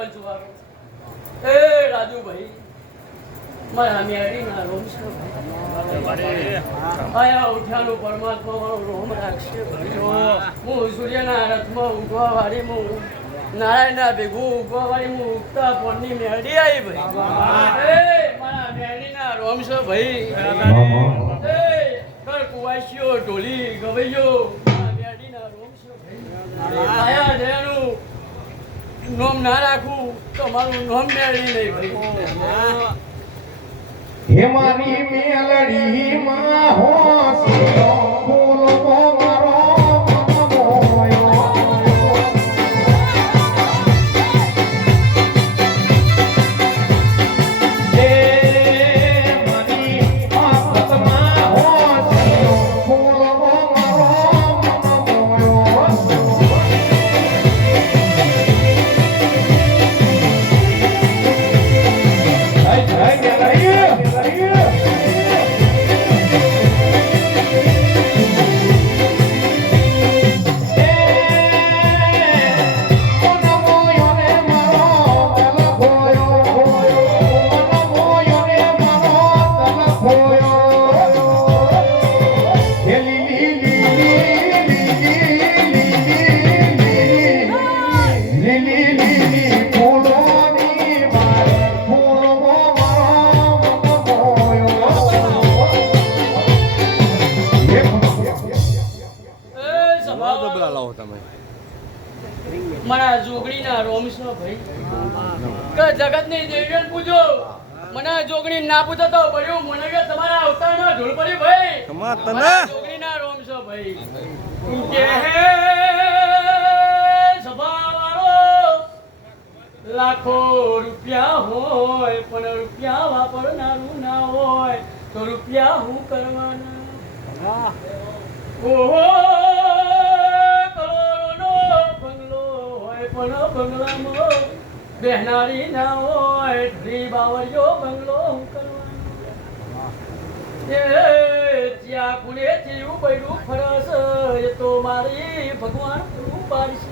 પંચવાળો એ રાજુભાઈ મારા મેળીના રોમ છે આયા ઉઠ્યાનું પરમાત્મા વાળો રોમ રાખશે હું સૂર્યના રથમાં ઉગવા વાળી હું નારાયણના ભેગું ઉગવા વાળી હું ઉગતા પોણની મેળી આવી ભાઈ એ મારા મેળીના રોમ છે ભાઈ એ કર કુવાસીઓ ઢોલી ગવૈયો મારા મેળીના રોમ છે ભાઈ આયા જેનું નોમ ના રાખું તો મારું નોમ મેળી નહીં ભાઈ હે મારી મેલડી માં હોસિયો ફૂલ મારો મારા જોગણીના રોમશો ભાઈ કે જગતની દેવીને પૂજો મને જોગણી ના પૂછો તો બળ્યું મને કે તમારા અવતારમાં ઢોલ પડી ભાઈ મારા જોગણીના રોમશો ભાઈ કે હે સભાવાળો લાખો રૂપિયા હોય પણ રૂપિયા વાપરનારું ના હોય તો રૂપિયા હું કરવાના ઓહો પણ બંગલામાં બેહનારી ના હોય ઢી બાવળિયો બંગલો હું કરવાનો એ જ્યાં કુલે જીવ બૈરું ફરસ એ તો મારી ભગવાન પૂરું પાડશે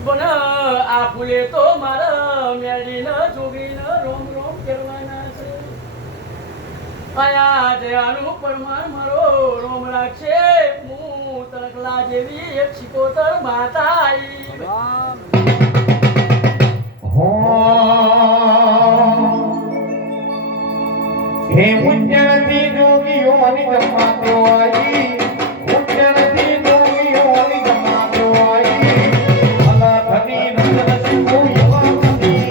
પણ આ ફૂલે તો મારા મેળીને જોગીને રોમ રોમ કરવાના છે આયા દયાનું પરમાર મારો રોમ રાખશે હું તરકલા જેવી એક શિકોતર માતા આવી હે મુંજણતી જોગીઓ ની જમાતો આવી મુંજણતી જોગીઓ ની જમાતો આવી અલા ધની નંદન સિંહો યુવા મની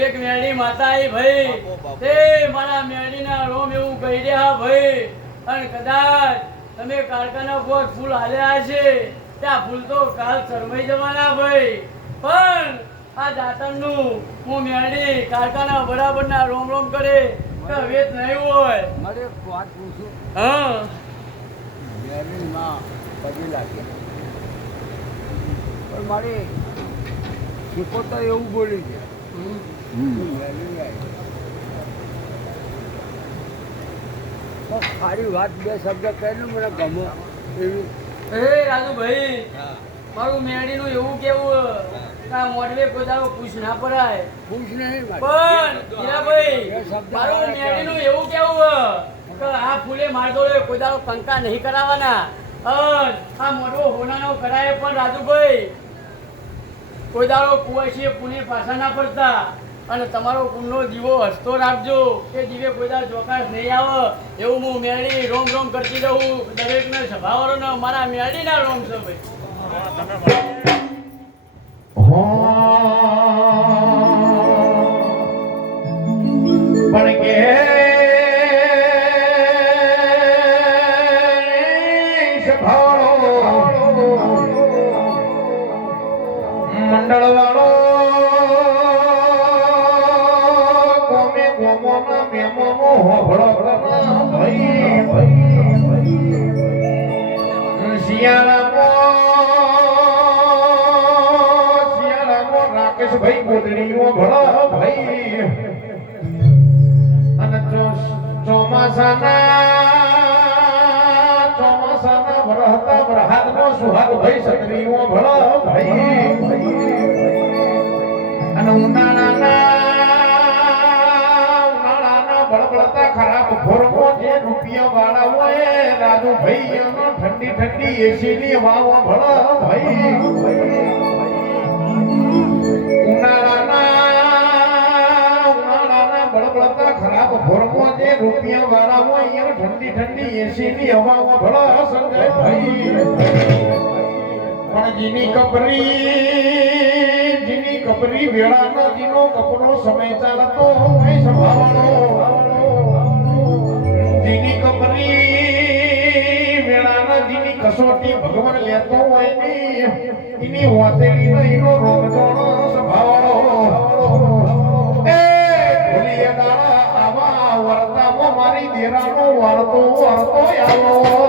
એક મેળી માતા આવી ભાઈ તે મારા મેળીના રોમ એવું કહી રહ્યા ભાઈ અને કદાચ તમે કાળકાના બોટ ફૂલ હાલ્યા છે ત્યાં ફૂલ તો કાલ શરમાઈ જવાના ભાઈ પણ આ દાતણનું હું મેળી કાળકાના બરાબરના રોમ રોમ કરે કે વેત નહીં હોય મારે વાત પૂછું હા મેળીમાં પગે લાગે પણ મારે શીખોતા એવું બોલી છે સારી વાત બે શબ્દ કહીને મને ગમો એવી એ રાજુભાઈ મારું મેળીનું એવું કેવું મોડવે કોદારો પૂછ ના પડાય પૂછ નહીં પણ હીરાભાઈ મારું મેળીનું એવું કેવું કે આ ફૂલે મારદોડે કોદારો કંકા નહીં કરાવવાના આ મોટો હોનાનો કરાય પણ રાજુભાઈ કોદારો કુવાશીએ પુણે પાછા ના પડતા અને તમારો કુંડનો દીવો હસતો રાખજો કે દીવે કોઈદા ચોકાશ નહીં આવે એવું હું મેળી રોમ રોમ કરતી રહું દરેકને સભાવાળોને મારા મેળીના રોમ છે ભાઈ પણ કે સભાળો મંડળ વાળો ગોમે ગોમોના મેમોનો હોભળો ભાઈ શિયાળામાં રાકેશભાઈ ગોદડીઓ ભળો ભાઈ અને ચોમાસાના વરહતા વરહાદનો સુહાગ ભાઈ સત્રીઓ ભળો ભાઈ અને ઉનાળાના બળબળતા ખરાબ ભોરમો જે રૂપિયા વાળા હોય રાજુ ભાઈ એનો ઠંડી ઠંડી એસી ની વાવો ભળો ભાઈ ઉનાળાના બળબળતા ખરાબ ભોરમો જે રૂપિયા વાળા હોય એનો ઠંડી ઠંડી એસી ની હવાઓ ભળો સંજય ભાઈ પણ જીની કપરી વેળાનો જીનો કપરો સમય ચાલતો હોય સંભાળો જીની કપરી વેળાના જીની કસોટી ભગવાન લેતો હોય ને એની વાતેલી નો એનો રોગજોણો સંભાળો એ ભૂલીએ દાડા આવા વર્તામાં મારી દેરાનો વાળતો આવો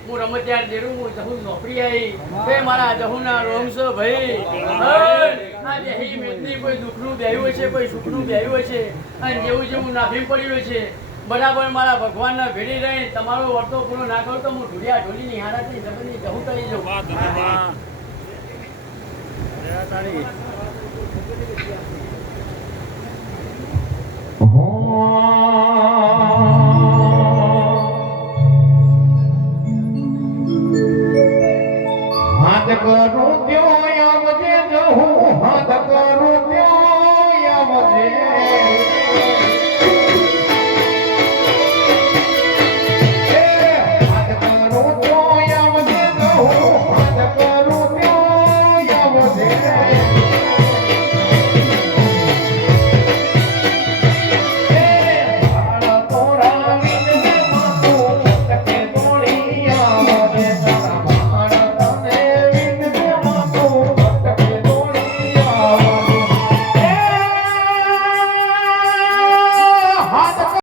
હું રમતિયાર દેરું હું જહુ નોકરી આવી તે મારા જહુના રોમસો ભાઈ આ દેહી મેદની કોઈ દુખનું બેહ્યું છે કોઈ સુખનું બેહ્યું છે અને જેવું જેવું નાભી પડ્યું છે બરાબર મારા ભગવાનના ભેડી રહી તમારો વર્તો પૂરો ના કરો તો હું ઢોલિયા ઢોલીની હારાથી જબરની જહુ કરી જાઉં હાથ કરું ત્યો આવજે જહું હાથ કરું ત્યો આવજે હાથ કરું ત્યો આવજે જહું હાથ કરું ત્યો આવજે